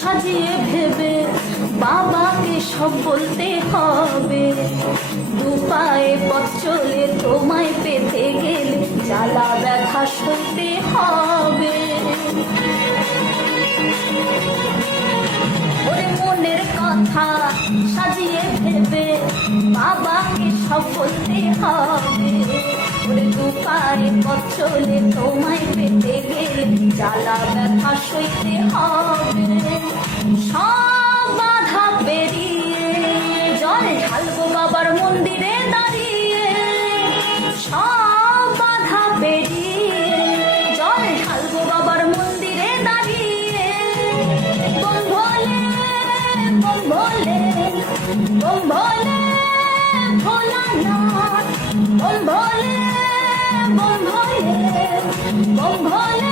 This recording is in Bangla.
সাজিয়ে ভেবে বাবাকে সব বলতে হবে। দু পায়ে পথ চলে তোমায় পেতে গেলে জ্বালা ব্যথা সইতে হবে। ওরে মনের কথা সাজিয়ে ভেবে বাবাকে সব বলতে হবে। ওরে দু পায়ে পথ চলে তোমায় পেতে গেলে জ্বালা ব্যথা সইতে হবে। সব বাধা পেরিয়ে জল ঢালবো বাবার মন্দিরে দাঁড়িয়ে। সব বাধা পেরিয়ে জল ঢালবো বাবার মন্দিরে দাঁড়িয়ে। বম ভোলে বম ভোলে বম ভোলে ভোলানাথ। বম ভোলে বম ভোলে বম ভোলে